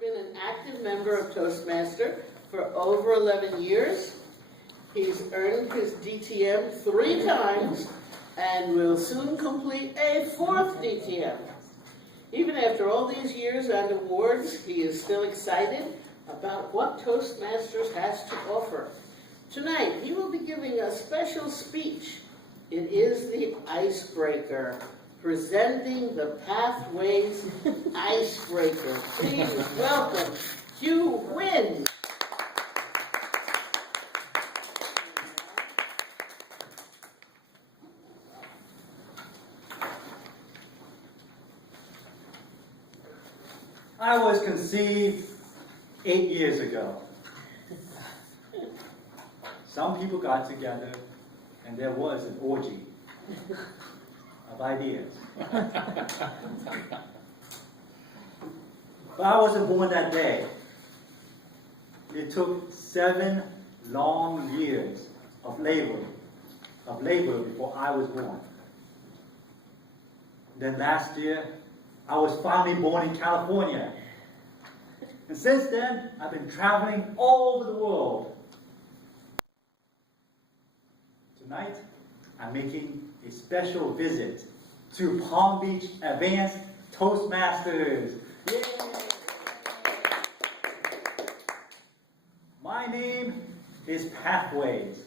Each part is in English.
been an active member of Toastmaster for over 11 years. He's earned his DTM 3 times and will soon complete a 4th DTM. Even after all these years and awards, he is still excited about what Toastmasters has to offer. Tonight, he will be giving a special speech. It is the Icebreaker, presenting the Pathways Icebreaker. Please welcome Hugh Wynn. I was conceived 8 years ago. Some people got together and there was an orgy of ideas. But I wasn't born that day. It took 7 long years of labor before I was born. Then last year, I was finally born in California. And since then, I've been traveling all over the world. Tonight, I'm making a special visit to Palm Beach Advanced Toastmasters. Yay! My name is Pathways.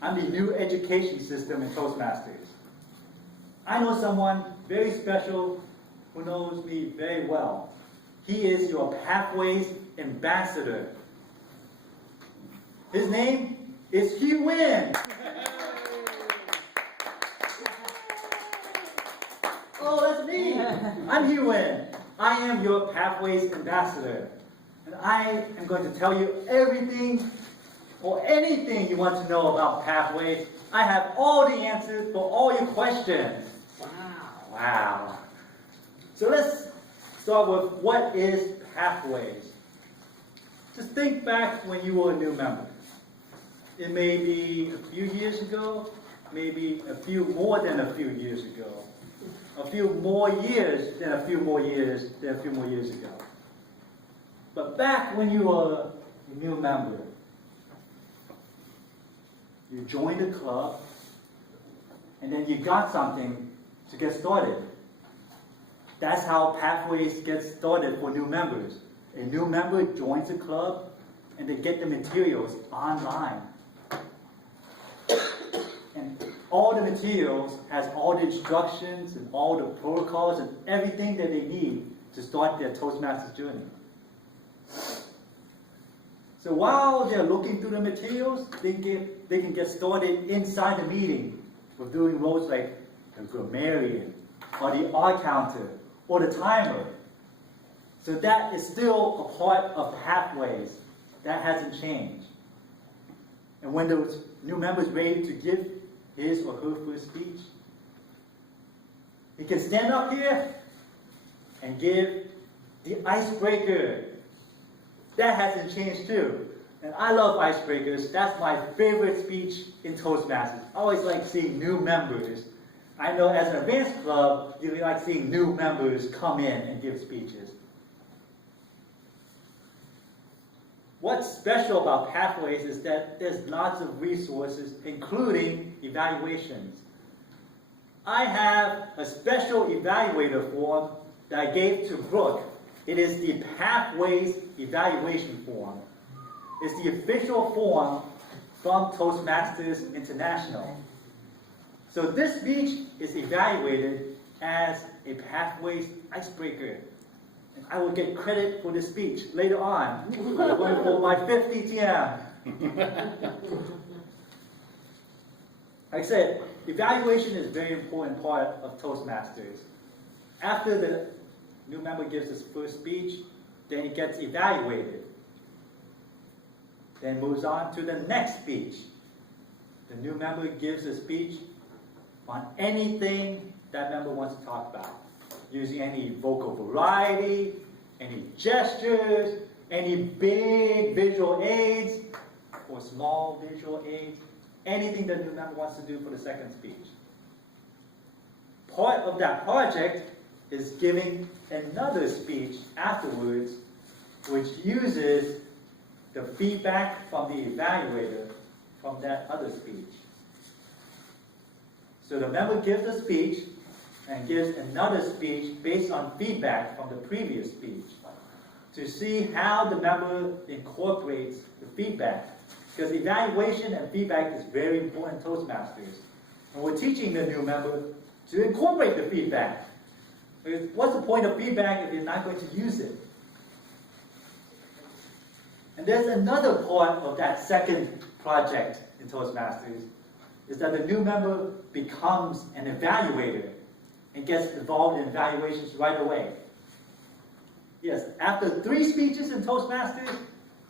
I'm the new education system in Toastmasters. I know someone very special who knows me very well. He is your Pathways Ambassador. His name is Hugh Wynn. Oh, that's me. I'm Hugh Wynn. I am your Pathways Ambassador. And I am going to tell you everything or anything you want to know about Pathways. I have all the answers for all your questions. Wow. So let's start with what is Pathways. Just think back when you were a new member. It may be a few years ago, maybe a few more than a few years ago. A few more years than a few more years than a few more years ago. But back when you were a new member, you joined a club, and then you got something to get started. That's how Pathways gets started for new members. A new member joins a club, and they get the materials online. And all the materials has all the instructions and all the protocols and everything that they need to start their Toastmasters journey. So while they're looking through the materials, they can get started inside the meeting with doing roles like the grammarian, or the R counter, or the timer. So that is still a part of Pathways. That hasn't changed. And when the new member is ready to give his or her first speech, he can stand up here and give the icebreaker. That hasn't changed too. And I love icebreakers. That's my favorite speech in Toastmasters. I always like seeing new members. I know as an advanced club, you like seeing new members come in and give speeches. What's special about Pathways is that there's lots of resources, including evaluations. I have a special evaluator form that I gave to Brooke. It is the Pathways evaluation form. It's the official form from Toastmasters International. So this speech is evaluated as a Pathways icebreaker. And I will get credit for this speech later on. I'm going for my 5th DTM. Like I said, evaluation is a very important part of Toastmasters. After the new member gives his first speech, then he gets evaluated. Then moves on to the next speech. The new member gives a speech on anything that member wants to talk about, using any vocal variety, any gestures, any big visual aids, or small visual aids, anything that the new member wants to do for the second speech. Part of that project is giving another speech afterwards which uses the feedback from the evaluator from that other speech. So the member gives a speech and gives another speech based on feedback from the previous speech to see how the member incorporates the feedback. Because evaluation and feedback is very important in Toastmasters. And we're teaching the new member to incorporate the feedback. Because what's the point of feedback if you're not going to use it? And there's another part of that second project in Toastmasters, is that the new member becomes an evaluator and gets involved in evaluations right away. Yes, after 3 speeches in Toastmasters,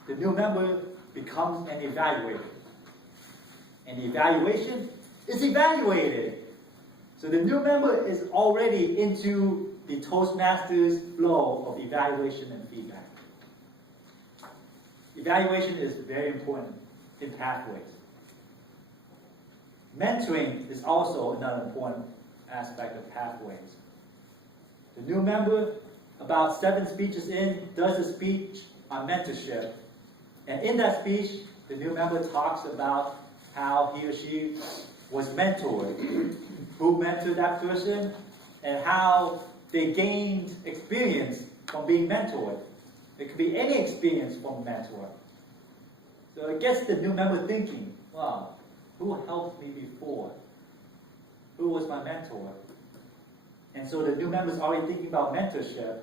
the new member becomes an evaluator. And the evaluation is evaluated. So the new member is already into the Toastmasters flow of evaluation and feedback. Evaluation is very important in pathways. Mentoring is also another important aspect of pathways. The new member, about 7 speeches in, does a speech on mentorship. And in that speech, the new member talks about how he or she was mentored, who mentored that person, and how they gained experience from being mentored. It could be any experience from a mentor. So it gets the new member thinking, wow, who helped me before? Who was my mentor? And so the new member is already thinking about mentorship.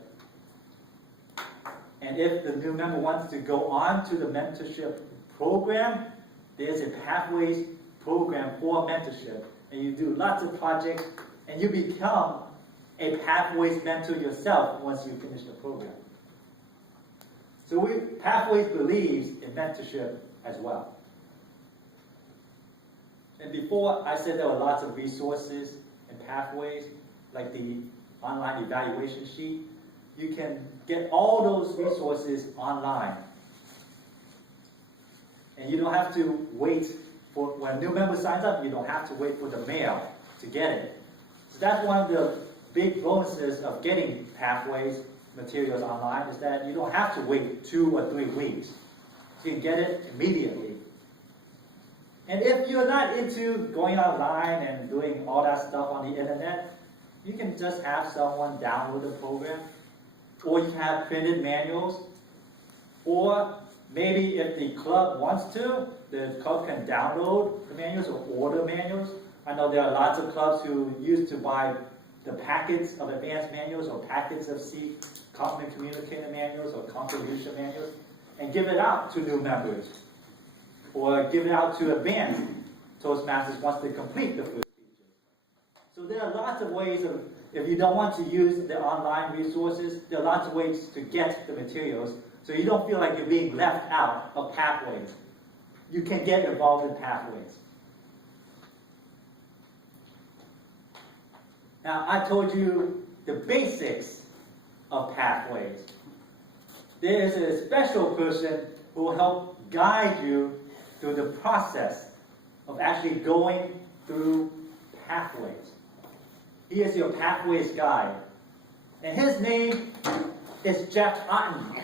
And if the new member wants to go on to the mentorship program, there's a Pathways program for mentorship. And you do lots of projects, and you become a Pathways mentor yourself once you finish the program. So Pathways believes in mentorship as well. And before, I said there were lots of resources in Pathways, like the online evaluation sheet. You can get all those resources online. And you don't have to wait for, when a new member signs up, you don't have to wait for the mail to get it. So that's one of the big bonuses of getting Pathways materials online, is that you don't have to wait 2 or 3 weeks. You can get it immediately. And if you're not into going online and doing all that stuff on the internet, you can just have someone download the program, or you have printed manuals, or maybe if the club wants to, the club can download the manuals or order manuals. I know there are lots of clubs who used to buy the packets of advanced manuals or packets of confident communicator manuals or contribution manuals and give it out to new members, or give it out to advanced Toastmasters once they complete the first speeches. So there are lots of ways of, if you don't want to use the online resources, there are lots of ways to get the materials so you don't feel like you're being left out of Pathways. You can get involved in Pathways. Now, I told you the basics of Pathways. There is a special person who will help guide you through the process of actually going through Pathways. He is your Pathways guide. And his name is Jeff Otten.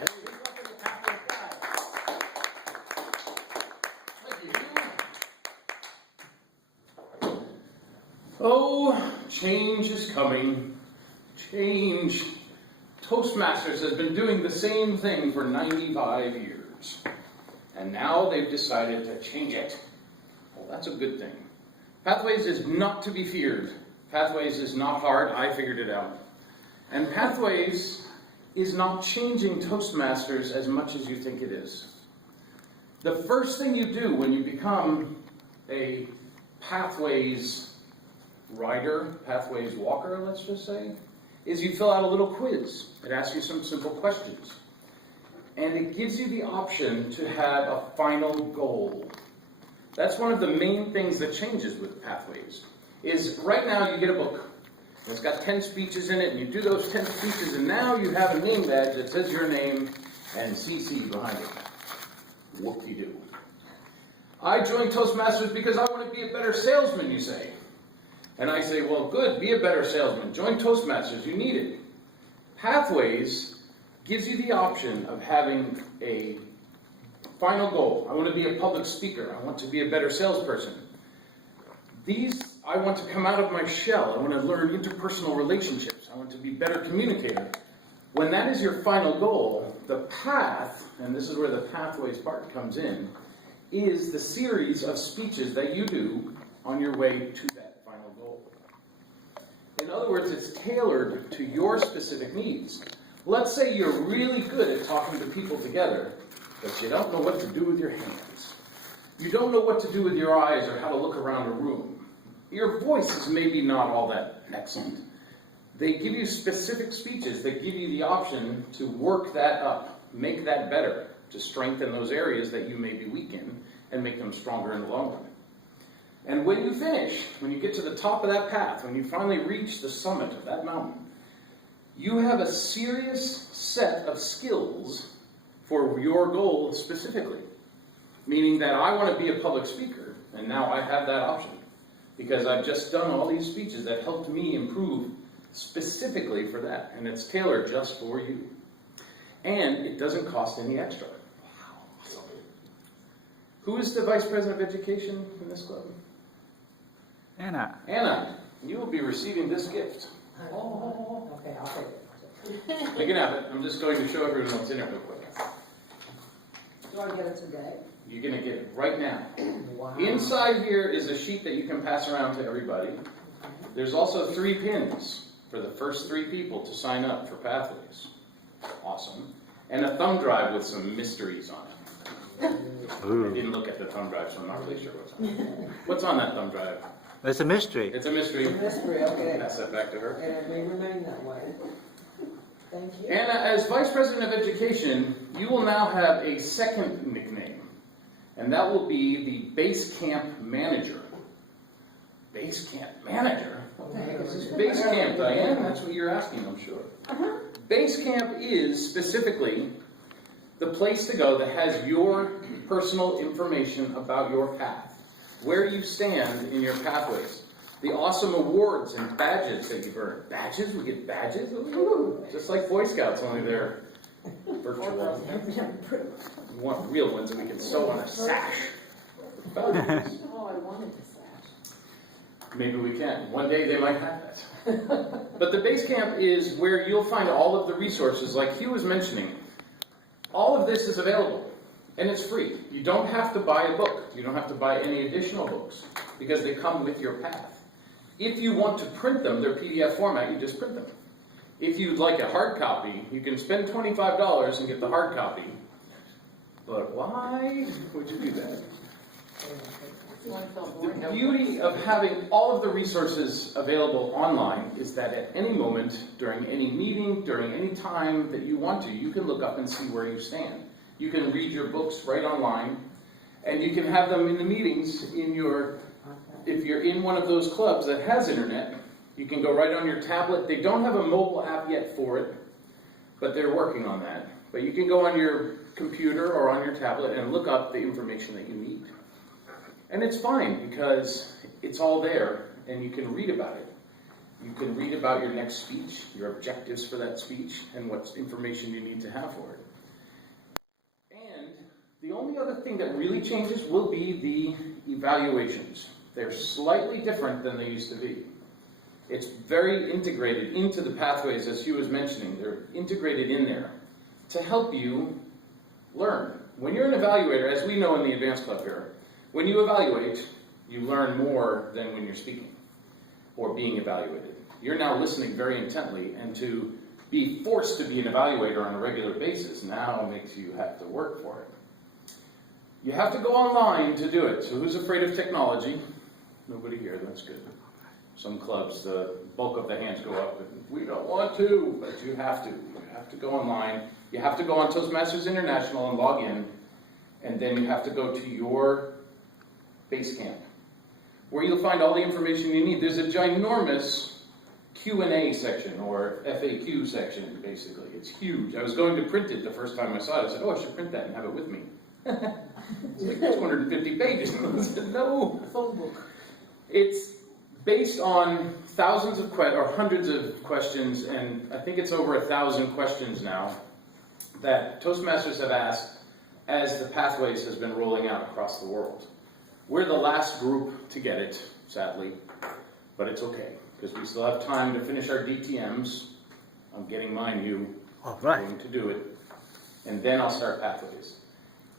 Oh, change is coming. Change. Toastmasters has been doing the same thing for 95 years. And now they've decided to change it. Well, that's a good thing. Pathways is not to be feared. Pathways is not hard. I figured it out. And Pathways is not changing Toastmasters as much as you think it is. The first thing you do when you become a Pathways rider, Pathways walker, let's just say, is you fill out a little quiz. It asks you some simple questions. And it gives you the option to have a final goal. That's one of the main things that changes with Pathways. Is right now you get a book. And it's got 10 speeches in it, and you do those 10 speeches, and now you have a name badge that says your name and CC behind it. Whoop-de-doo. I joined Toastmasters because I want to be a better salesman, you say. And I say, well, good, be a better salesman. Join Toastmasters, you need it. Pathways gives you the option of having a final goal. I want to be a public speaker. I want to be a better salesperson. I want to come out of my shell. I want to learn interpersonal relationships. I want to be a better communicator. When that is your final goal, the path, and this is where the pathways part comes in, is the series of speeches that you do on your way to that final goal. In other words, it's tailored to your specific needs. Let's say you're really good at talking to people together, but you don't know what to do with your hands. You don't know what to do with your eyes or how to look around a room. Your voice is maybe not all that excellent. They give you specific speeches that give you the option to work that up, make that better, to strengthen those areas that you may be weak in and make them stronger in the long run. And when you finish, when you get to the top of that path, when you finally reach the summit of that mountain, you have a serious set of skills for your goal specifically. Meaning that I want to be a public speaker, and now I have that option. Because I've just done all these speeches that helped me improve specifically for that. And it's tailored just for you. And it doesn't cost any extra. Wow, awesome. Who is the Vice President of Education in this club? Anna. Anna, you will be receiving this gift. Oh, okay, I'll take it. You can have it. I'm just going to show everyone what's in it real quick. Do I get it today? You're going to get it right now. Wow. Inside here is a sheet that you can pass around to everybody. There's also 3 pins for the first 3 people to sign up for Pathways. Awesome. And a thumb drive with some mysteries on it. I didn't look at the thumb drive, so I'm not really sure what's on it. What's on that thumb drive? It's a mystery. It's a mystery. Mystery, okay. Pass that back to her. And it may remain that way. Thank you. Anna, as Vice President of Education, you will now have a second nickname. And that will be the Base Camp Manager. Base Camp Manager? What the heck is this Base Camp, Diane? That's what you're asking, I'm sure. Base Camp is specifically the place to go that has your personal information about your path, where you stand in your pathways, the awesome awards and badges that you've earned. Badges? We get badges? Ooh, just like Boy Scouts, only they're virtual. We want real ones that we can sew on a sash. Oh, I wanted the sash. Maybe we can. One day they might have that. But the base camp is where you'll find all of the resources, like Hugh was mentioning. All of this is available, and it's free. You don't have to buy a book. You don't have to buy any additional books, because they come with your path. If you want to print them, they're PDF format, you just print them. If you'd like a hard copy, you can spend $25 and get the hard copy. But why would you do that? The beauty of having all of the resources available online is that at any moment, during any meeting, during any time that you want to, you can look up and see where you stand. You can read your books right online, and you can have them in the meetings in your, if you're in one of those clubs that has internet, you can go right on your tablet. They don't have a mobile app yet for it, but they're working on that. But you can go on your computer or on your tablet and look up the information that you need. And it's fine because it's all there and you can read about it. You can read about your next speech, your objectives for that speech, and what information you need to have for it. And the only other thing that really changes will be the evaluations. They're slightly different than they used to be. It's very integrated into the pathways, as Hugh was mentioning. They're integrated in there to help you learn. When you're an evaluator, as we know in the Advanced Club here, when you evaluate, you learn more than when you're speaking or being evaluated. You're now listening very intently, and to be forced to be an evaluator on a regular basis now makes you have to work for it. You have to go online to do it. So who's afraid of technology? Nobody here, that's good. Some clubs, the bulk of the hands go up, and we don't want to, but you have to. You have to go online. You have to go on Toastmasters International and log in, and then you have to go to your base camp, where you'll find all the information you need. There's a ginormous Q&A section, or FAQ section, basically. It's huge. I was going to print it the first time I saw it. I said, oh, I should print that and have it with me. It's like 250 pages. I said, no. Phone book. It's based on thousands of or hundreds of questions, and I think it's over 1,000 questions now that Toastmasters have asked as the Pathways has been rolling out across the world. We're the last group to get it, sadly, but it's okay, because we still have time to finish our DTMs. I'm getting mine, All right. going to do it, and then I'll start Pathways.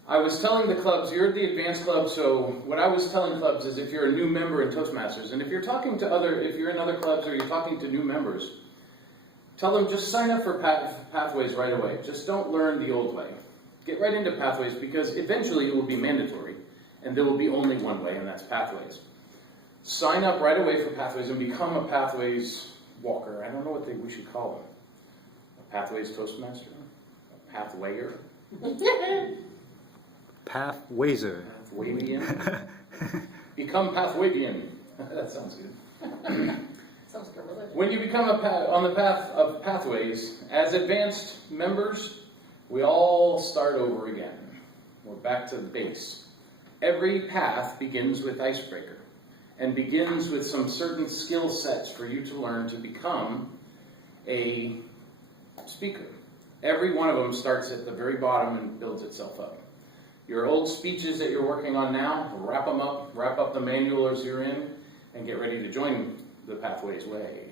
I was telling the clubs, you're the advanced club, so what I was telling clubs is if you're a new member in Toastmasters, and if you're talking to if you're in other clubs or you're talking to new members, tell them just sign up for Pathways right away. Just don't learn the old way. Get right into Pathways, because eventually it will be mandatory, and there will be only one way, and that's Pathways. Sign up right away for Pathways and become a Pathways walker. I don't know what we should call them. A Pathways Toastmaster? A Pathwayer? Pathwayser. Pathwayian? Become Pathwayian. That sounds good. Sounds like a religion. When you become on the path of Pathways, as advanced members, we all start over again. We're back to the base. Every path begins with Icebreaker, and begins with some certain skill sets for you to learn to become a speaker. Every one of them starts at the very bottom and builds itself up. Your old speeches that you're working on now, wrap up the manuals you're in, and get ready to join the Pathways way.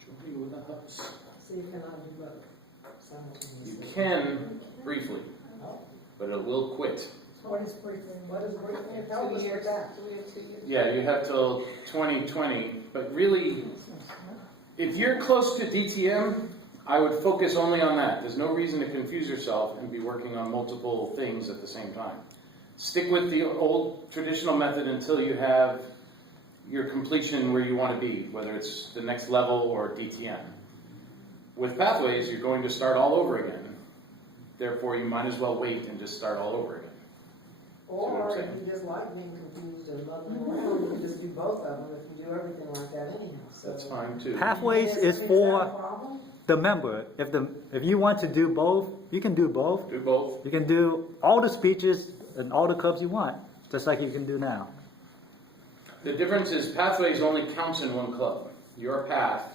Join with us. So you cannot do both simultaneously. You can briefly, but it will quit. What is briefing? What is briefing? Help us with that. Do we have 2 years? Yeah, you have till 2020, but really, if you're close to DTM, I would focus only on that. There's no reason to confuse yourself and be working on multiple things at the same time. Stick with the old traditional method until you have your completion where you want to be, whether it's the next level or DTM. With Pathways, you're going to start all over again. Therefore, you might as well wait and just start all over again. Or if you just like being confused and loving around, you can just do both of them if you do everything like that anyhow. So That's fine too. Pathways is that a for problem? the member. If you want to do both, you can do both. Do both. You can do all the speeches and all the clubs you want, just like you can do now. The difference is Pathways only counts in one club. Your path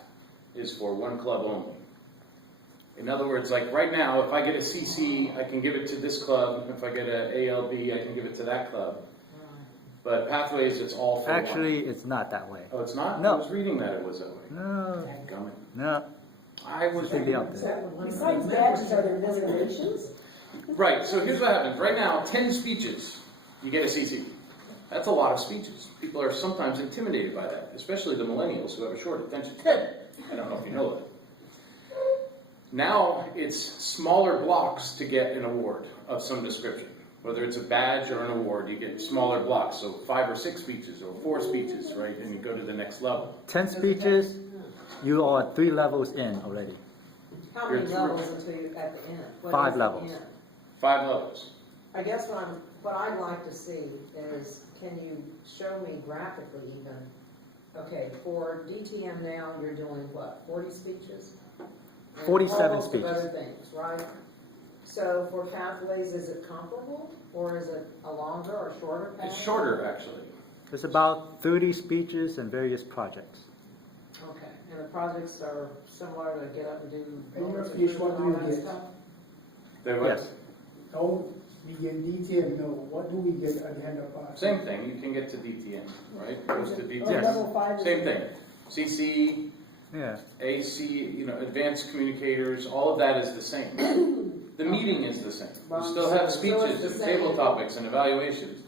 is for one club only. In other words, like right now, if I get a CC, I can give it to this club. If I get an ALB, I can give it to that club. But Pathways, it's all for Actually, one. it's not that way. Oh, it's not? No. I was reading that it was that way. No, Gummit. no. I was It's the reading. opposite. Besides badges, are there designations? Right, so here's what happens. Right now, 10 speeches, you get a CC. That's a lot of speeches. People are sometimes intimidated by that, especially the millennials who have a short attention span. I don't know if you know that. Now it's smaller blocks to get an award of some description. Whether it's a badge or an award, you get smaller blocks. So 5 or 6 speeches or 4 speeches, right? And you go to the next level. 10 speeches, you are 3 levels in already. How many You're through. levels until you're at the end? What 5 is the levels. end? 5 levels. I guess what I'd like to see is, can you show me graphically even, okay, for DTM now, you're doing what, 40 speeches? And 47 all sorts of speeches. other things, right? So for Pathways, is it comparable, or is it a longer or shorter path? It's shorter, actually. There's about 30 speeches and various projects. Okay, and the projects are similar to get up and do. And your roads and fish, food what and do all you that get? stuff? They're what? Yes. Oh, we get DTM, no, what do we get at the end of our? Same thing. You can get to DTM, right? Goes to Or DTM. level 5 is- Same thing. CC, Yeah. AC, advanced communicators, all of that is the same. The meeting is the same. You still have So it's speeches the and same. table topics and evaluations.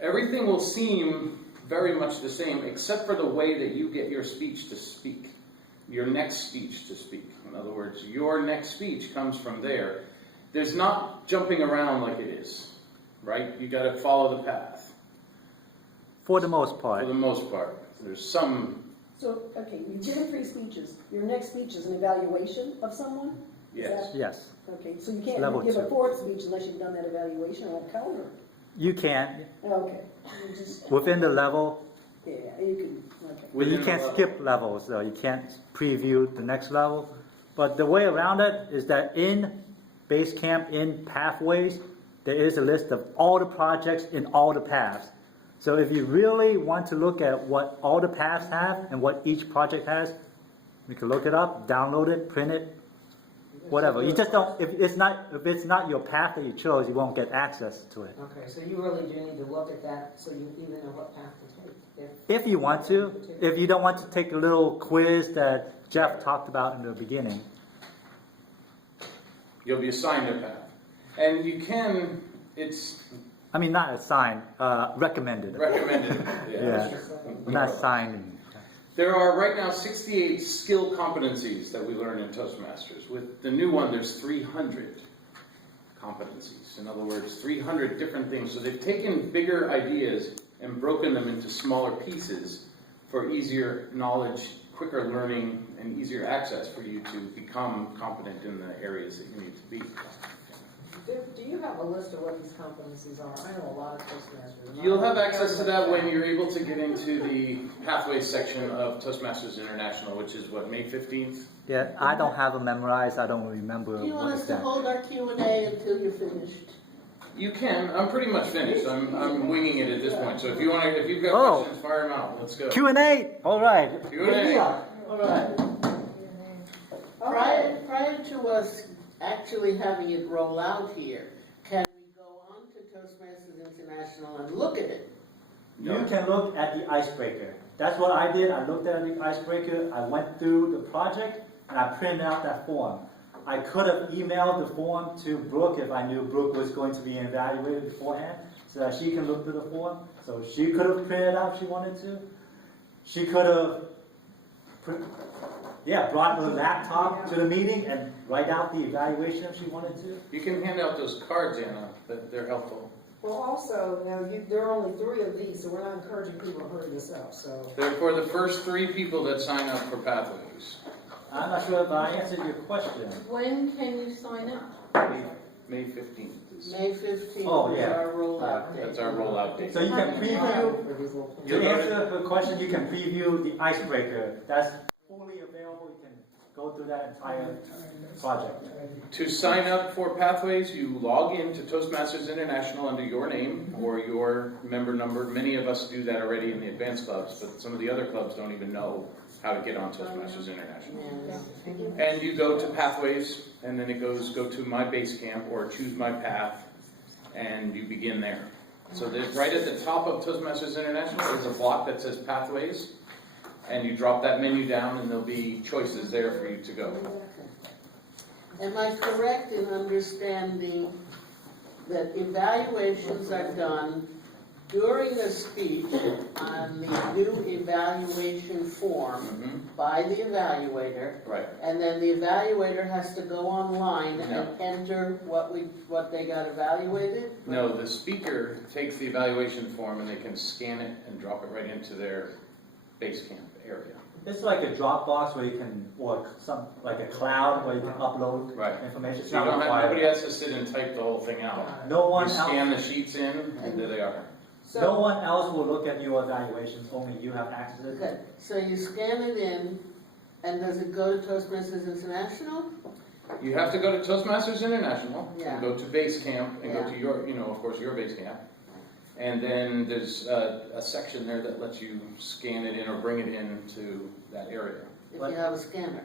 Everything will seem very much the same, except for the way that you get your speech to speak. Your next speech to speak. In other words, your next speech comes from there. There's not jumping around like it is, right? You gotta follow the path, For the most for part. the most part. There's some, So, okay, you've given 3 speeches. Your next speech is an evaluation of someone? Is yes. that- Yes. Okay, so you can't Level give a 2. 4th speech unless you've done that evaluation or counter. You can, Okay, you just, within the level, yeah, you can, okay. but Within you the can't level. skip levels, so you can't preview the next level. But the way around it is that in Basecamp, in Pathways, there is a list of all the projects in all the paths. So if you really want to look at what all the paths have and what each project has, you can look it up, download it, print it, whatever. You just don't, if it's not your path that you chose, you won't get access to it. Okay, so you really do need to look at that so you even know what path to take. If you want to, if you don't want to take a little quiz that Jeff talked about in the beginning. You'll be assigned a path. And you can, it's I mean, not assigned, recommended. recommended. Yeah. Not assigned. There are right now 68 skill competencies that we learn in Toastmasters. With the new one, there's 300 competencies. In other words, 300 different things. So they've taken bigger ideas and broken them into smaller pieces for easier knowledge, quicker learning, and easier access for you to become competent in the areas that you need to be. Do you have a list of what these competencies are? I know a lot of Toastmasters. You'll have access to that when you're able to get into the Pathways section of Toastmasters International, which is what, May 15th? Yeah, I don't have them memorized. I don't remember Do you want what us is to that. hold our Q&A until you're finished? You can. I'm pretty much finished. I'm winging it at this point. So if you've got Oh. questions, fire them out. Let's go. Q&A. All right. Q&A. All right. Prior to us actually having it roll out here, can we go on to Toastmasters International and look at it? You can look at the icebreaker. That's what I did. I looked at the icebreaker. I went through the project and I printed out that form. I could have emailed the form to Brooke if I knew Brooke was going to be evaluated beforehand, so that she can look through the form. So she could have printed out if she wanted to. She could have, brought the laptop to the meeting and write out the evaluation if she wanted to. You can hand out those cards, Anna. They're helpful. Well, also, there are only 3 of these, so we're not encouraging people to hurry this up, so. They're for the first 3 people that sign up for Pathways. I'm not sure if I answered your question. When can you sign up? May 15th. May 15th Oh, is yeah. our rollout date. That's our rollout date. So you can preview, For these little- to answer the question, you can preview the icebreaker. That's fully available. You can go through that entire project. To sign up for Pathways, you log in to Toastmasters International under your name or your member number. Many of us do that already in the advanced clubs, but some of the other clubs don't even know how to get on Toastmasters International. Yeah. And you go to Pathways, and then it goes, go to My Base Camp or Choose My Path, and you begin there. So right at the top of Toastmasters International, there's a block that says Pathways, and you drop that menu down, and there'll be choices there for you to go. Am I correct in understanding that evaluations are done during a speech on the new evaluation form by the evaluator? Right. And then the evaluator has to go online No. and enter what they got evaluated? No, the speaker takes the evaluation form, and they can scan it and drop it right into their base camp area. It's like a Dropbox where you can, or like a cloud where you can upload Right. information. It's So you not don't have, required. nobody has to sit and type the whole thing out. No You one scan else. the sheets in, and there they are. No one else will look at your evaluations. Only you have access to Okay, it. so you scan it in, and does it go to Toastmasters International? You have to go to Toastmasters International, Yeah. and go to base camp, and go Yeah. to your, of course, your base camp. And then there's a section there that lets you scan it in or bring it in to that area. If you have a scanner?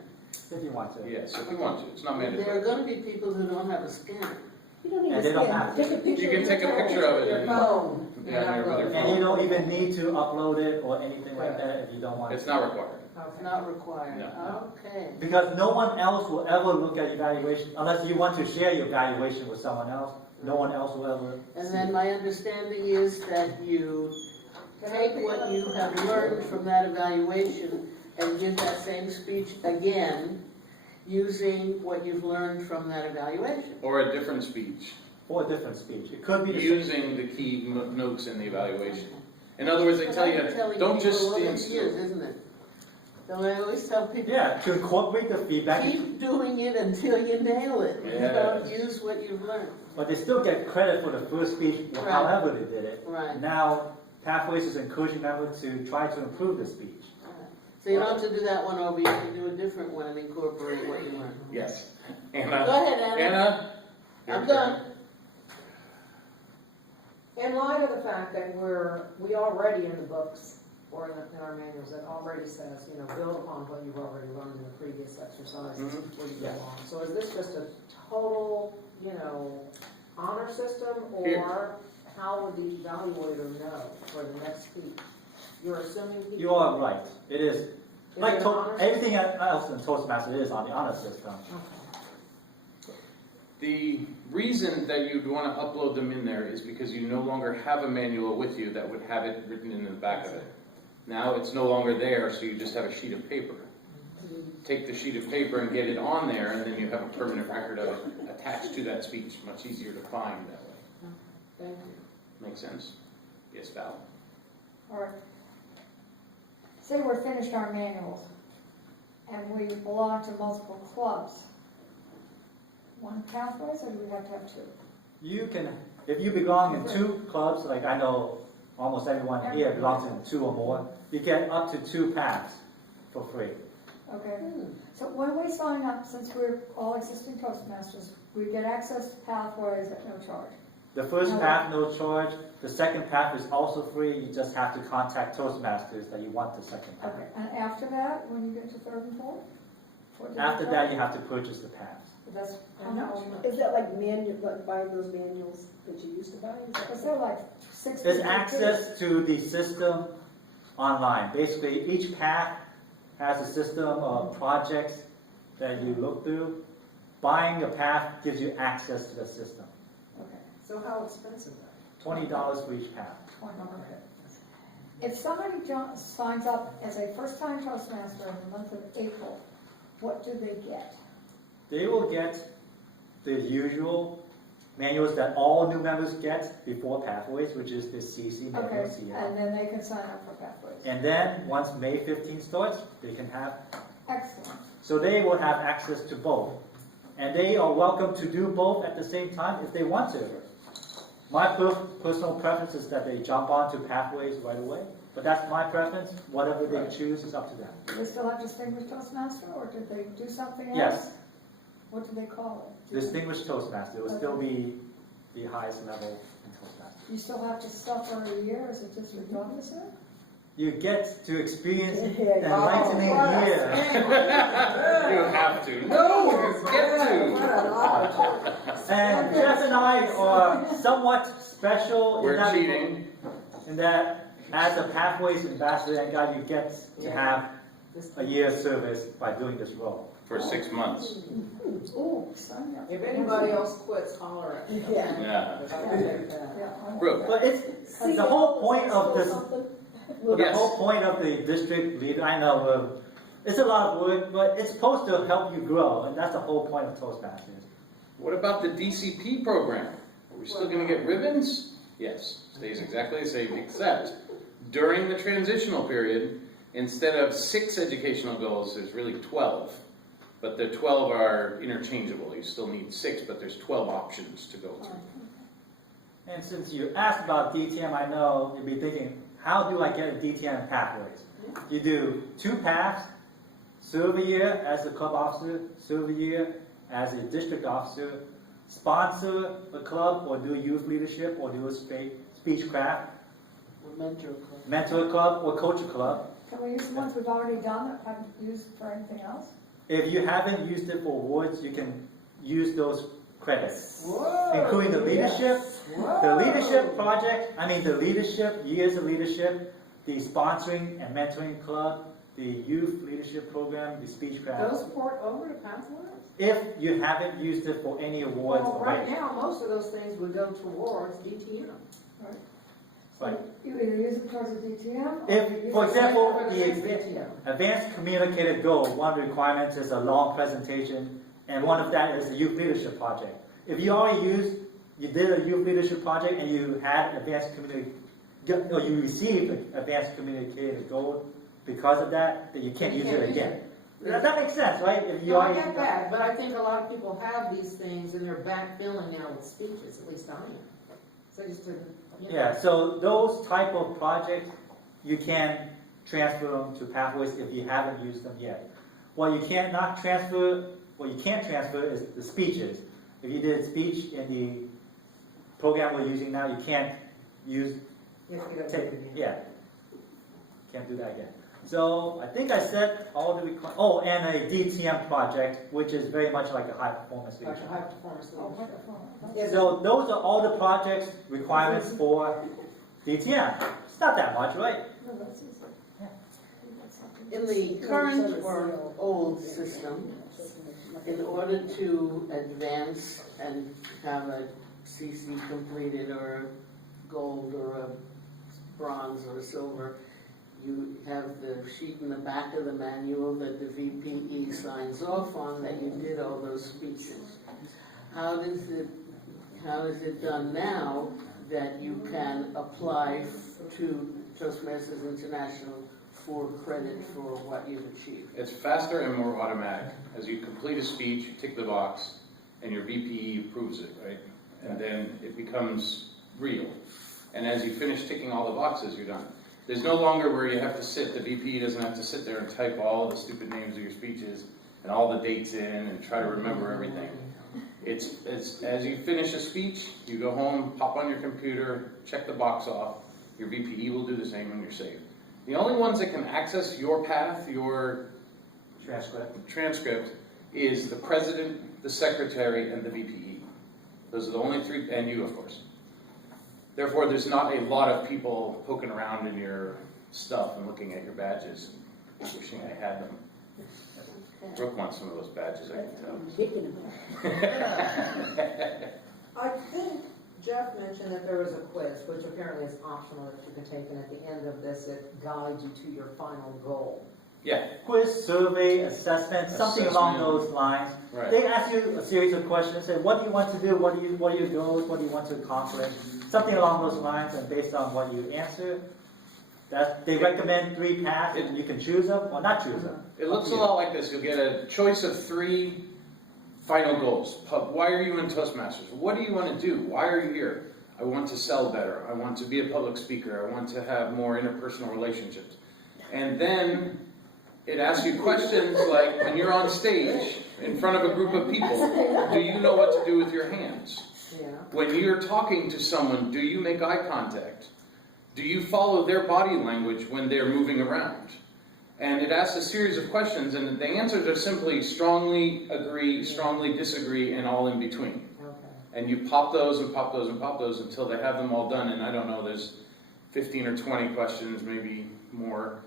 If you want to. Yes, if you want to. It's not There are mandatory. going to be people who don't have a scanner. You don't need And to they don't scan. have to. Take a picture. You can take a picture of it Your and phone. Yeah, your And you phone. don't even need to upload it or anything like that if you don't want It's to. not required. It's not required. No. Okay. Because no one else will ever look at evaluation, unless you want to share your evaluation with someone else. No one else will ever. And then my understanding is that you take what you have learned from that evaluation and give that same speech again using what you've learned from that evaluation. Or a different speech, Or a different speech. It could be the same. using the key notes in the evaluation. In other words, they tell you, Telling don't people just all stand these still. years, isn't it? So I always tell people, Yeah, to incorporate the feedback, keep doing it until you nail it. You know, Yes. use what you've learned. but they still get credit for the first speech, or Right. however they did it. Right. Now, Pathways is encouraging them to try to improve the speech. So you don't have to do that one over, you can do a different one and incorporate what you learned. Yes. Go Anna, ahead, Anna. Anna? your I'm turn. done. In light of the fact that we are already in the books or in our manuals that already says, you know, build upon what you've already learned in the previous exercises before you go on. So is this just a total, you know, honor system, or how would the evaluator know for the next speech? You're assuming people. You are right. It is. Is Like it an honor everything else in Toastmaster is on the honor system. Okay. The reason that you'd want to upload them in there is because you no longer have a manual with you that would have it written in the back of it. Now it's no longer there, so you just have a sheet of paper. Take the sheet of paper and get it on there, and then you have a permanent record of it attached to that speech. Much easier to find that way. Thank you. Make sense? Yes, Val? Or, say we're finished our manuals, and we belong to multiple clubs. One pathways, or do we have to have two? You can, if you belong in 2 clubs, like I know almost everyone here belongs in 2 or more, you get up to 2 paths for free. Okay, so when we sign up, since we're all existing Toastmasters, we get access to pathways at no charge. The first No. path, no charge. The second path is also free. You just have to contact Toastmasters that you want the second path. Okay, and after that, when you get to 3rd and 4th? what do they After charge? that, you have to purchase the paths. That's how much? Is that like like buying those manuals that you used to buy? Is that Because they're like 6. There's access to the system online. Basically, each path has a system of projects that you look through. Buying a path gives you access to the system. Okay, So how expensive are $20 for each path. if somebody signs up as a first-time Toastmaster in the month of April, what do they get? They will get the usual manuals that all new members get before Pathways, which is the CC manual, Okay, CL. and then they can sign up for pathways. And then, once May 15th starts, they can have, Excellent. so they will have access to both. And they are welcome to do both at the same time if they want to. My personal preference is that they jump onto Pathways right away, but that's my preference. Whatever they choose is up to them. Do they still have Distinguished Toastmaster, or did they do something else? Yes, What do they call it? Do you- Distinguished Toastmaster will still be the highest level in Toastmaster. You still have to suffer a year as a district officer? You get to experience Yeah, enlightening year. You have to. No, you get to. And Jeff and I are somewhat special We're in that, cheating. in that as a Pathways ambassador and guide, you get to have a year's service by doing this role. For 6 months. Ooh, sign up. If anybody else quits, holler at me. Yeah. Yeah. I'll take that. Yeah, Brooke, But it's the whole point of this. The Yes. whole point of the district leader, I know, it's a lot of work, but it's supposed to help you grow, and that's the whole point of Toastmasters. what about the DCP program? Are we still going to get ribbons? Yes, stays exactly the same, except during the transitional period, instead of 6 educational goals, there's really 12. But the 12 are interchangeable. You still need 6, but there's 12 options to go through. And since you asked about DTM, I know you'll be thinking, how do I get a DTM Pathways? You do 2 paths, serve a year as a club officer, serve a year as a district officer, sponsor a club or do youth leadership or do a speech craft, mentor a club or coach a club. Can we use the ones we've already done that haven't used for anything else? If you haven't used it for awards, you can use those credits, Whoa, including the leadership, the leadership project, the leadership, years of leadership, the sponsoring and mentoring club, the youth leadership program, the speech craft. Those port over to Pathways? If you haven't used it for any awards Well, right already. now, most of those things would go towards DTM. Right. You either use it towards a DTM, or If, you use for it- example, Or the DTM. advanced communicated goal, one of the requirements is a long presentation, and one of that is the youth leadership project. If you did a youth leadership project and you had advanced or you received an advanced communicated goal because of that, then you can't use it again. That makes sense, right? If you No, I already- get that, but I think a lot of people have these things and they're backfilling now with speeches, at least I am. So just to, you know. Yeah, so those type of projects, you can transfer them to Pathways if you haven't used them yet. What you can't transfer is the speeches. If you did speech in the program we're using now, you can't use, You have to get a take, big one. yeah. can't do that again. So I think I said all the and a DTM project, which is very much like a high performance Like leadership. a high performance Oh, leadership. wonderful. Is So those are all the projects requirements for DTM. It's not that much, right? No, that's easy. Yeah. In the current or old system, in order to advance and have a CC completed or a gold or a bronze or a silver, you have the sheet in the back of the manual that the VPE signs off on that you did all those speeches. How is it done now that you can apply to Toastmasters International for credit for what you've achieved? It's faster and more automatic. As you complete a speech, you tick the box, and your VPE approves it, right? And then it becomes real. And as you finish ticking all the boxes, you're done. There's no longer where you have to sit, the VPE doesn't have to sit there and type all the stupid names of your speeches and all the dates in and try to remember everything. It's as you finish a speech, you go home, pop on your computer, check the box off, your VPE will do the same and you're safe. The only ones that can access your path, your transcript, is the president, the secretary, and the VPE. Those are the only three, and you, of course. Therefore, there's not a lot of people poking around in your stuff and looking at your badges and wishing I had them. Brooke wants some of those badges, I can tell. I think Jeff mentioned that there was a quiz, which apparently is optional that you can take, and at the end of this, it guides you to your final goal. Yeah, Quiz, survey, assessment, something along Assessment. those lines. right. They ask you a series of questions, say, what do you want to do, what are your goals, what do you want to accomplish? Something along those lines, and based on what you answer, they recommend 3 paths, and you can choose them or not choose them. It looks a lot like this. You'll get a choice of 3 final goals. Why are you in Toastmasters? What do you want to do? Why are you here? I want to sell better. I want to be a public speaker. I want to have more interpersonal relationships. And then it asks you questions like, when you're on stage in front of a group of people, do you know what to do with your hands? Yeah. When you're talking to someone, do you make eye contact? Do you follow their body language when they're moving around? And it asks a series of questions, and the answers are simply strongly agree, strongly disagree, and all in between. Okay. And you pop those and pop those and pop those until they have them all done, and I don't know, there's 15 or 20 questions, maybe more.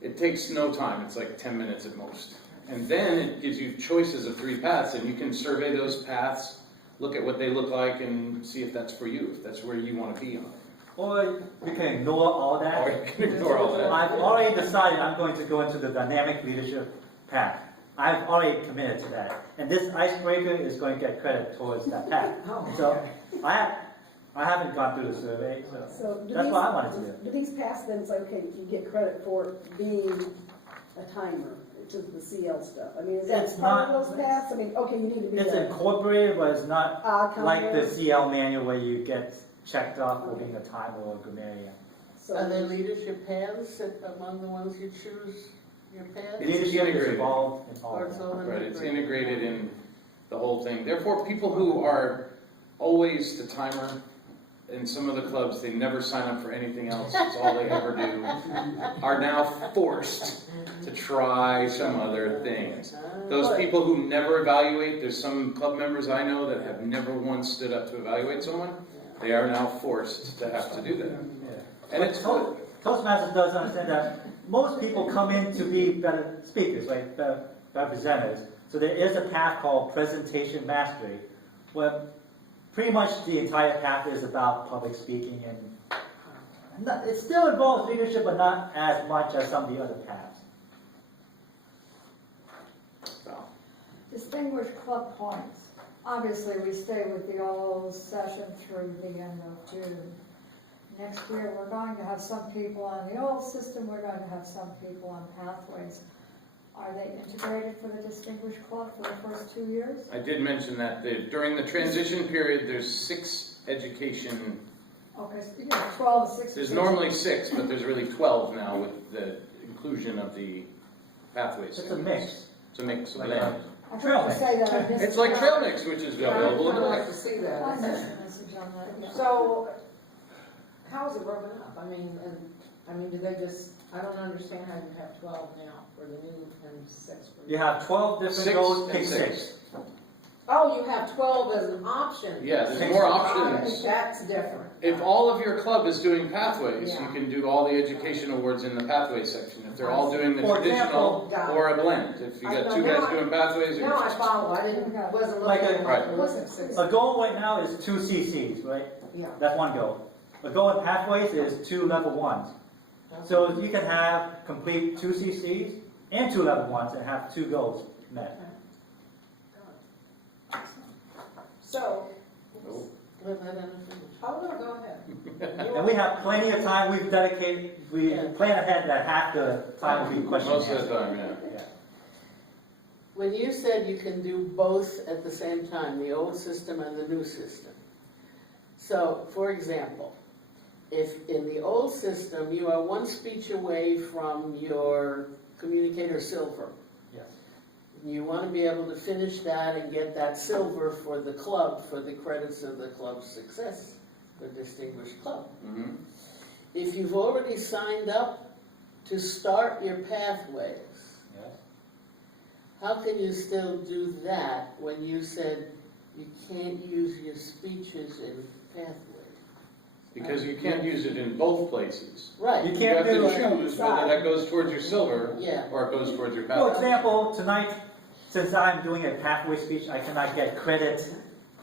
It takes no time, it's like 10 minutes at most. And then it gives you choices of 3 paths, and you can survey those paths, look at what they look like, and see if that's for you, if that's where you want to be on it. Or you can ignore all that. Or you can ignore all that. I've already decided I'm going to go into the dynamic leadership path. I've already committed to that. And this icebreaker is going to get credit towards that path. So I haven't gone through the survey, so do that's these- what I wanted to do. Do these pass then, it's okay, you get credit for being a timer to the CL stuff? I mean, is that It's part not- of those paths? I mean, okay, you need to be It's a incorporated, but it's not like the timer. CL manual where you get checked off for being a timer or a grammarian. Are there So, leadership paths among the ones you choose, your paths? It's Leadership is integrated. involved in all Or of it's that. all Right, it's integrated in the whole thing. Therefore, people who are always the timer in some of the clubs, they never sign up for anything else, it's all they ever do, are now forced to try some other things. Those people who never evaluate, there's some club members I know that have never once stood up to evaluate someone, they are now forced to have to do that. Yeah. And it's good. Toastmasters does understand that most people come in to be better speakers, right? Better presenters. So there is a path called presentation mastery, where pretty much the entire path is about public speaking, and it still involves leadership, but not as much as some of the other paths. So, Distinguished club points. Obviously, we stay with the old session through the end of June. Next year, we're going to have some people on the old system, we're going to have some people on pathways. Are they integrated for the Distinguished Club for the first 2 years? I did mention that during the transition period, there's 6 education. Okay, so you got 12, 6. There's normally 6, but there's really 12 now with the inclusion of the pathways. It's a mix. It's a mix, a Like blend. I trail heard you say that. I missed It's like it. trail mix, which is Yeah, I'd available in kinda the like back. to see I that. missed the message on that, yeah. So, how is it broken up? I mean, and I mean, do they just, I don't understand how you have 12 now for the new and 6 for You have 12 different Six goals, and pick six. 6. Oh, you have 12 as an option. Yeah, there's more Oh, options. that's different. If all of your club is doing pathways, you Yeah. can do all the education awards in the pathways section. If they're all doing the For traditional example, or a blend. If you I got know 2 guys now. doing pathways, No, I or follow, wasn't Like looking a- at Right. it, wasn't 6. A goal right now is 2 CCs, right? Yeah. That's one goal. A goal in pathways is 2 level 1s. So you can have complete 2 CCs and 2 level 1s and have 2 goals met. So, Let her finish. oh, no, go ahead. And we have plenty of time. We've dedicated, we Yeah. plan ahead that half the time will be question and most of answer. the time, yeah. Yeah. When you said you can do both at the same time, the old system and the new system. So, for example, if in the old system, you are 1 speech away from your communicator silver, Yes. you want to be able to finish that and get that silver for the club, for the credits of the club's success, the distinguished club. Mhm. If you've already signed up to start your pathways, Yes. how can you still do that when you said you can't use your speeches in pathways? Because you can't use it in both places. Right. You You can't have to do it. choose whether that goes towards your silver Yeah. or it goes towards your For pathways. example, tonight, since I'm doing a pathway speech, I cannot get credit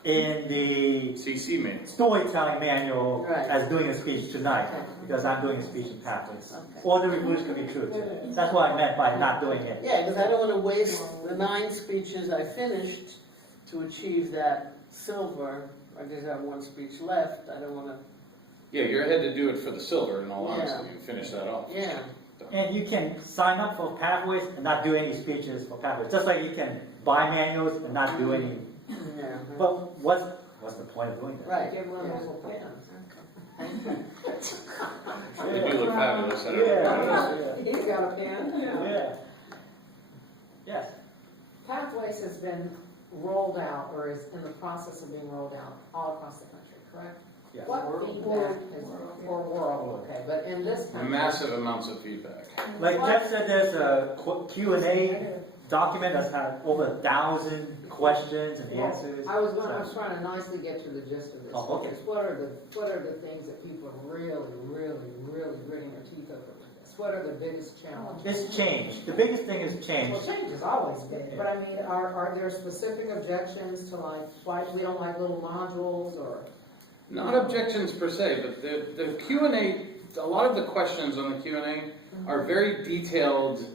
in the CC me. storytelling manual Right. as doing a speech tonight, Okay. because I'm doing a speech in pathways. Okay. Or the reverse could be true too. That's what I meant by not doing it. Yeah, because I don't want to waste the 9 speeches I finished to achieve that silver. I just have 1 speech left. I don't want to, Yeah, you're ahead to do it for the silver, in all Yeah. honesty. You finish that off. yeah. And you can sign up for pathways and not do any speeches for pathways. Just like you can buy manuals and not do any. Yeah. But what's the point of doing that? Right. Give one of those little pens. Thank you. They do look fabulous. I don't know. Yeah. He's got a pen. Yeah. Yes. Pathways has been rolled out, or is in the process of being rolled out all across the country, correct? Yes. What feedback is, or world, okay, but in this country? Massive amounts of feedback. Like Jeff said, there's a Q&A document that's had over 1,000 questions and answers. I was trying to nicely get to the gist of this. Oh, okay. Because what are the things that people are really gritting their teeth over with this? What are the biggest challenges? It's change. The biggest thing is change. Well, change is always big, but I mean, are there specific objections to like, why we don't like little modules, or? Not objections per se, but the Q&A, a lot of the questions on the Q&A are very detailed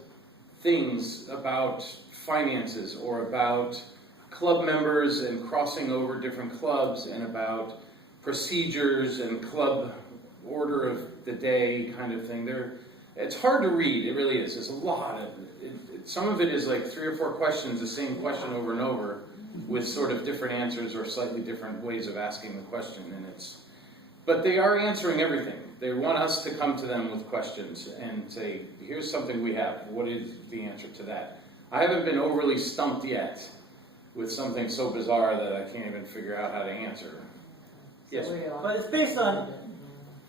things about finances or about club members and crossing over different clubs and about procedures and club order of the day kind of thing. It's hard to read, it really is. There's a lot of it. Some of it is like 3 or 4 questions, the same question over and over, with sort of different answers or slightly different ways of asking the question. But they are answering everything. They want us to come to them with questions and say, here's something we have. What is the answer to that? I haven't been overly stumped yet with something so bizarre that I can't even figure out how to answer. Yes. But it's based on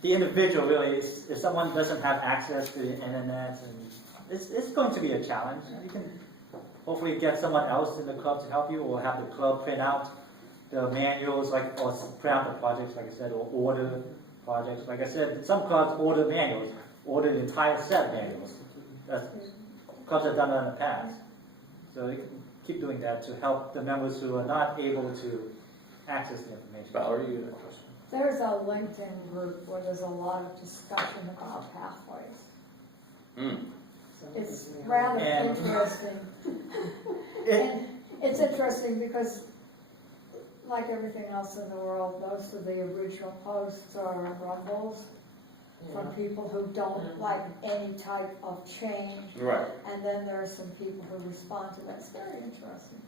the individual, really. If someone doesn't have access to the internet, and it's going to be a challenge. You can hopefully get someone else in the club to help you, or have the club print out the manuals, or print out the projects, like I said, or order projects. Like I said, some clubs order manuals, order the entire set of manuals. Clubs have done that in the past. So you can keep doing that to help the members who are not able to access the information. Valerie, you had a question? There's a LinkedIn group where there's a lot of discussion about pathways. Hmm. It's rather And- interesting. And it's interesting because, like everything else in the world, most of the original posts are rumbles from people who don't like any type of change. Right. And then there are some people who respond to that. It's very interesting.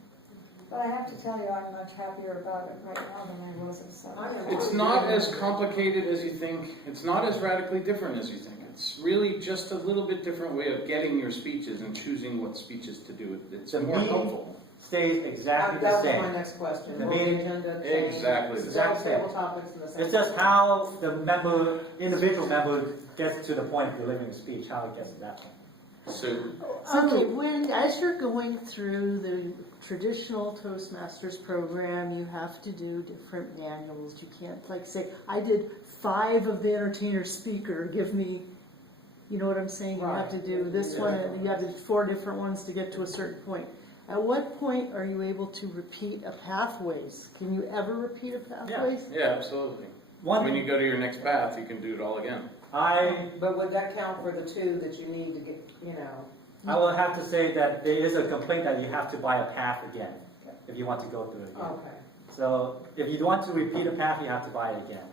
But I have to tell you, I'm much happier about it right now than I was at some. It's not as complicated as you think. It's not as radically different as you think. It's really just a little bit different way of getting your speeches and choosing what speeches to do. It's The more meeting- helpful. stays exactly the That was my same. next question. The Will the meeting- agenda change? Exactly the same. Same table topics and the same. It's just how the member, individual member gets to the point of delivering a speech, how it gets to that point. So, Okay, when, as you're going through the traditional Toastmasters program, you have to do different manuals. You can't like say, I did 5 of the entertainer speaker, give me, you know what I'm saying? You have to do this one, and you have to do 4 different ones to get to a certain point. At what point are you able to repeat a pathways? Can you ever repeat a pathways? yeah, absolutely. When you go to your next path, you can do it all again. But would that count for the 2 that you need to get, I will have to say that there is a complaint that you have to buy a path again, if you want to go through it again. Okay. So if you want to repeat a path, you have to buy it again.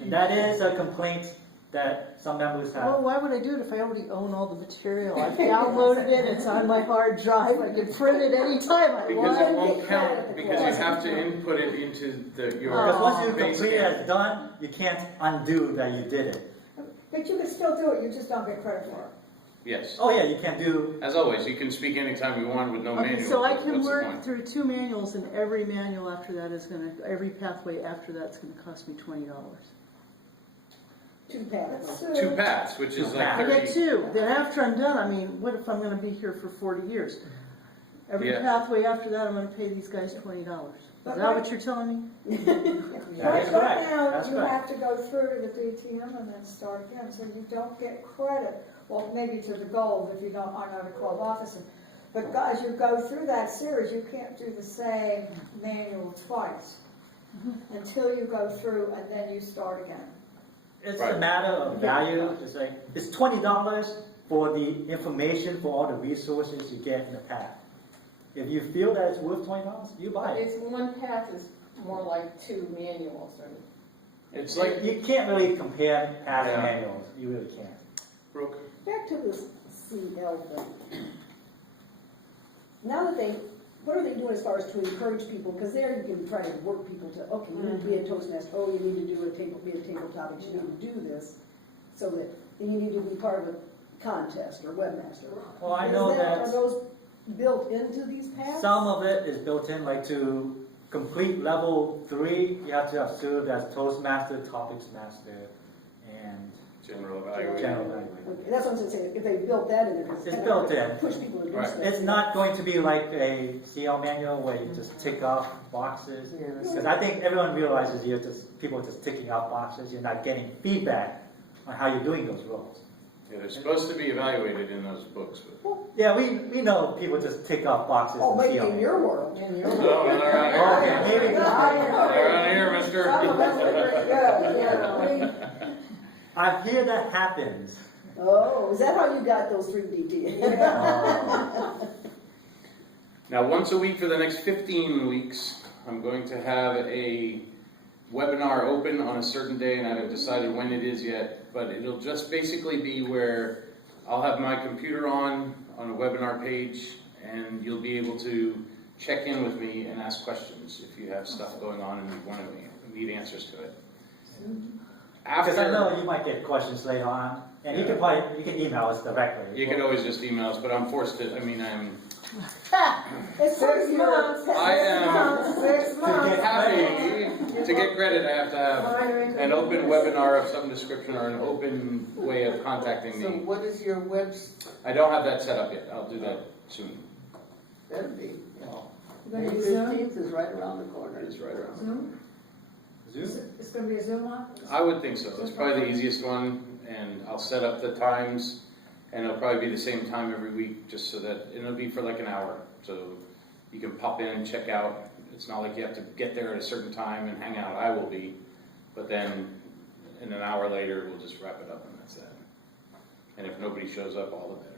And that is a complaint that some members Well, have. why would I do it if I already own all the material? I've downloaded it, it's on my hard drive, I can print it anytime I Because it want. won't count, because you have to input it into your Because once you base complete it game. as done, you can't undo that you did it. But you can still do it, you just don't get credit for it. Yes. Oh yeah, you can do, As always, you can speak anytime you want with no Okay, manual. so I but can what's the work point? through 2 manuals, and every manual after that is gonna, every pathway after that's gonna cost me $20. 2 paths. That's, 2 paths, which is like I get 30. 2, then after I'm done, I mean, what if I'm gonna be here for 40 years? Every Yeah. pathway after that, I'm gonna pay these guys $20. Is that what you're telling me? that is Right correct, now, that's you correct. have to go through the DTM and then start again, so you don't get credit. Well, maybe to the gold if you don't, are not a club officer. But guys, you go through that series, you can't do the same manual twice until you go through and then you start again. It's Right. a matter of value, it's like, it's $20 for the information, for all the resources you get in the path. If you feel that it's worth $20, you buy But it. it's one path is more like 2 manuals, and It's like, You can't really compare past Yeah. manuals, you really can't. Brooke, Back to this CL thing. Now that what are they doing as far as to encourage people? Because there you can try to work people to, okay, you need to be a Toastmaster, oh, you need to do be a tabletop, you need to do this, so that, and you need to be part of a contest or webmaster. Well, I know Are that those built into these paths? some of it is built in, like to complete level 3, you have to have served as Toastmaster, Topics Master, and general evaluation. General Evaluator. Okay, that's what I'm saying, if they built that in there. 'cause It's built in. Push people to do Right. stuff. It's not going to be like a CL manual where you just tick off boxes. Because I think everyone realizes people are just ticking off boxes, you're not getting feedback on how you're doing those roles. Yeah, they're supposed to be evaluated in those books, but. Yeah, we know people just tick off boxes Oh, in maybe CL. in your world, in your world. No, not around here. Okay, maybe. Not around here, mister. Some of us are pretty good, yeah. I hear that happens. Oh, is that how you got those 3 DT? Oh. Now, once a week for the next 15 weeks, I'm going to have a webinar open on a certain day, and I haven't decided when it is yet, but it'll just basically be where I'll have my computer on a webinar page, and you'll be able to check in with me and ask questions if you have stuff going on and you want to need answers to it. Because I After, know you might get questions later on, and you can email us directly. you can always just email us, but I'm forced to, I'm It's 6 months. I am 6 months. happy to get credit. I have to have an open webinar of some description or an open way of contacting So me. what is your I don't have that set up yet. I'll do that soon. That'd be, You're May gonna use Zoom? 15th is right around the corner. It's right around. Zoom? Zoom? It's gonna be a Zoom on? I would think so. That's probably the easiest one, and I'll set up the times, and it'll probably be the same time every week, just so that it'll be for like an hour. So you can pop in and check out. It's not like you have to get there at a certain time and hang out. I will be, but then in an hour later, we'll just wrap it up, and that's that. And if nobody shows up, all the better.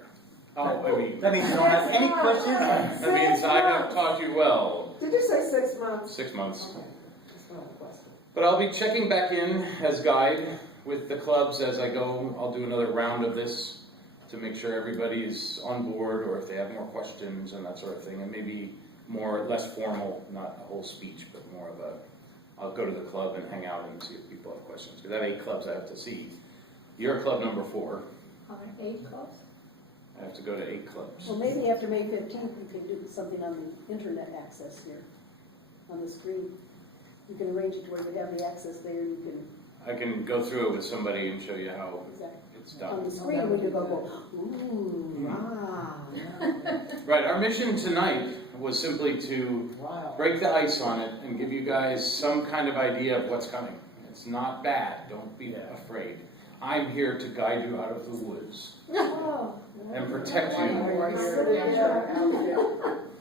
Oh, I mean, That means you don't have any questions? that means I have taught you well. Did you say 6 months? 6 months. Okay, that's not a question. But I'll be checking back in as guide with the clubs as I go. I'll do another round of this to make sure everybody is on board, or if they have more questions and that sort of thing. And maybe less formal, not a whole speech, but more of I'll go to the club and hang out and see if people have questions. Because I have 8 clubs I have to see. You're club number 4. How many, 8 clubs? I have to go to 8 clubs. Well, maybe after May 15th, you can do something on the internet access here, on the screen. You can arrange it to where you have the access there, you can, I can go through it with somebody and show you how exactly. it's On done. the screen, we could go, ooh, ah. Right, our mission tonight was simply to Wow. break the ice on it and give you guys some kind of idea of what's coming. It's not bad, don't be afraid. I'm here to guide you out of the woods Oh, and protect you.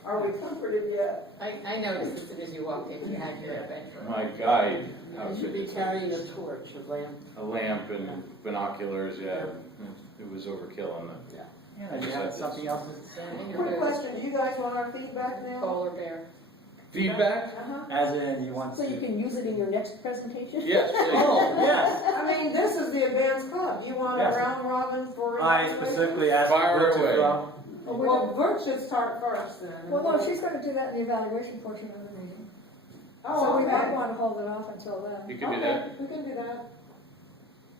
Are we comforted yet? I noticed as soon as you walked in, you had your adventure. My guide You should be outfit, carrying a torch, a lamp. a lamp and binoculars, yeah. It was overkill on the, Yeah, you have something else to say? And your Quick nose, question, do you guys want our feedback now? polar bear. feedback? Uh-huh. As in, you want So you to? can use it in your next presentation? Yes, please. Oh, yes. I mean, this is the advanced club, you want a Yes. round robin for? I evaluation? specifically asked Fire her to away. come. Well, Bert should start first then. well, no, she's gonna do that in the evaluation portion of the meeting. So Oh, we might okay. wanna hold it off until then. You can do that. Okay, we can do that.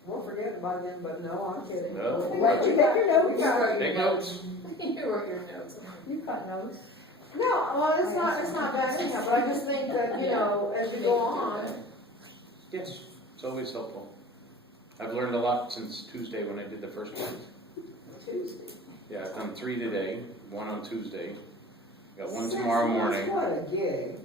We'll forget by then, but no, I'm kidding. No. Right, you got your notes? We got- Take notes. You wrote your notes. You've got notes. No, well, it's not backing up, but I just think that, you know, as we go on, Yes, it's always helpful. I've learned a lot since Tuesday when I did the first one. Tuesday. Yeah, I've done 3 today, 1 on Tuesday. Got 1 tomorrow morning. What a gig.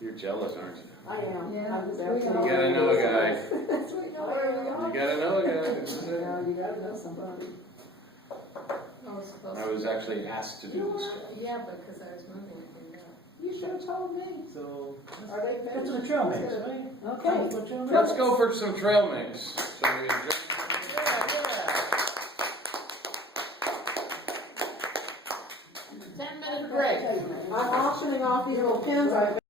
You're jealous, aren't you? I am. Yeah. I was We absolutely- You gotta know a guy. That's what you know where we You are. gotta know a guy. This is it. Yeah, you gotta know somebody. I was supposed I to. was actually asked to do this job. Yeah, but because I was moving, I didn't know. You should have told me. So, Are they that's finished? the trail mix, right? Okay. That's the trail mix. Let's go for some trail mix. So we adjourn. Yeah. 10-minute break. I'm auctioning off these little pins I've